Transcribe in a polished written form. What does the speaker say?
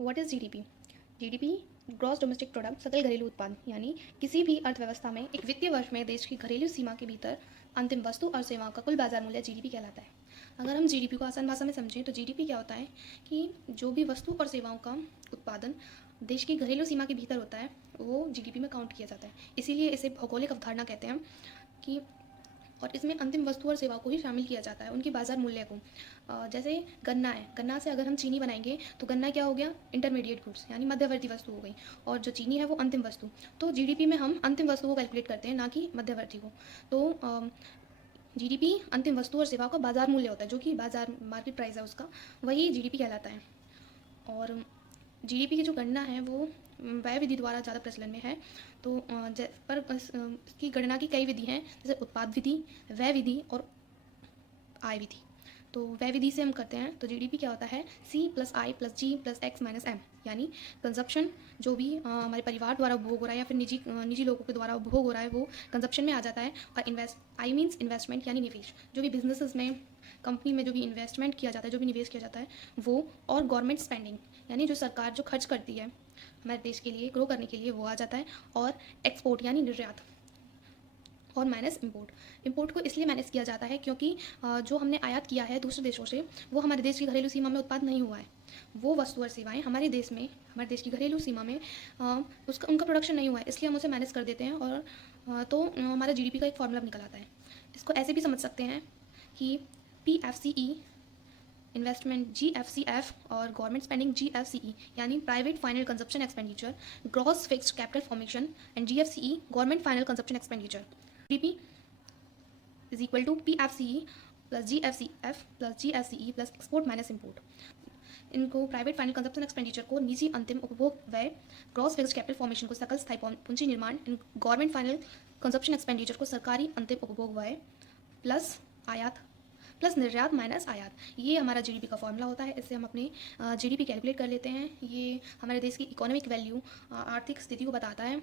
What is GDP? GDP gross domestic product, सकल घरेलू उत्पाद, यानी किसी भी अर्थव्यवस्था में एक वित्तीय वर्ष में देश की घरेलू सीमा के भीतर अंतिम वस्तु और सेवाओं का कुल बाजार मूल्य जीडीपी कहलाता है। अगर हम जीडीपी को आसान भाषा में समझें तो जीडीपी क्या होता है कि जो भी वस्तु और सेवाओं का उत्पादन देश की घरेलू सीमा के भीतर होता है वो जीडीपी में काउंट किया जाता है। इसीलिए इसे भौगोलिक अवधारणा कहते हैं कि और इसमें अंतिम वस्तु और सेवा को ही शामिल किया जाता है, उनकी बाजार मूल्य को। जैसे गन्ना है, गन्ना से अगर हम चीनी बनाएंगे तो गन्ना क्या हो गया? इंटरमीडिएट गुड्स, यानी मध्यवर्ती वस्तु हो गई, और जो चीनी है वो अंतिम वस्तु। तो जीडीपी में हम अंतिम वस्तु को कैलकुलेट करते हैं, ना कि मध्यवर्ती को। तो जीडीपी अंतिम वस्तु और सेवा का बाजार मूल्य होता है, जो कि बाजार मार्केट प्राइस है उसका, वही जीडीपी कहलाता है। और जीडीपी की जो गणना है वो व्यय विधि द्वारा ज़्यादा प्रचलन में है। तो पर इसकी गणना की कई विधि हैं, जैसे उत्पाद विधि, व्यय विधि और आय विधि। तो व्यय विधि से हम करते हैं तो जीडीपी क्या होता है? सी प्लस आई प्लस जी प्लस एक्स माइनस एम, यानी कंजप्शन जो भी हमारे परिवार द्वारा उपभोग हो रहा है या फिर निजी लोगों के द्वारा उपभोग हो रहा है वो कंजप्शन में आ जाता है। और आई मीन्स इन्वेस्टमेंट, यानी निवेश, जो भी बिजनेसेस में, कंपनी में जो भी इन्वेस्टमेंट किया जाता है, जो भी निवेश किया जाता है वो। और गवर्नमेंट स्पेंडिंग, यानी जो सरकार जो खर्च करती है हमारे देश के लिए ग्रो करने के लिए, वो आ जाता है। और एक्सपोर्ट यानी निर्यात, और माइनस इंपोर्ट। इंपोर्ट को इसलिए मैनेज किया जाता है क्योंकि जो हमने आयात किया है दूसरे देशों से वो हमारे देश की घरेलू सीमा में उत्पाद नहीं हुआ है। वो वस्तु और सेवाएं हमारे देश में, हमारे देश की घरेलू सीमा में उसका उनका प्रोडक्शन नहीं हुआ है, इसलिए हम उसे मैनेज कर देते हैं। और तो हमारा जीडीपी का एक फॉर्मूला निकल आता है। इसको ऐसे भी समझ सकते हैं कि PFCE इन्वेस्टमेंट GFCF और गवर्नमेंट स्पेंडिंग GFCE, यानी private final consumption expenditure, gross fixed capital formation, and GFCE government final consumption expenditure. GDP is equal to PFCE plus GFCF plus GFCE plus export minus import. इनको private final consumption expenditure को निजी अंतिम उपभोग व्यय, gross fixed capital formation को सकल स्थायी पूंजी निर्माण, गवर्नमेंट फाइनल कंजप्शन एक्सपेंडिचर को सरकारी अंतिम उपभोग व्यय, प्लस आयात प्लस निर्यात माइनस आयात, ये हमारा जीडीपी का फॉर्मूला होता है। इससे हम अपने जीडीपी कैलकुलेट कर लेते हैं। ये हमारे देश की इकोनॉमिक वैल्यू, आर्थिक स्थिति को बताता है।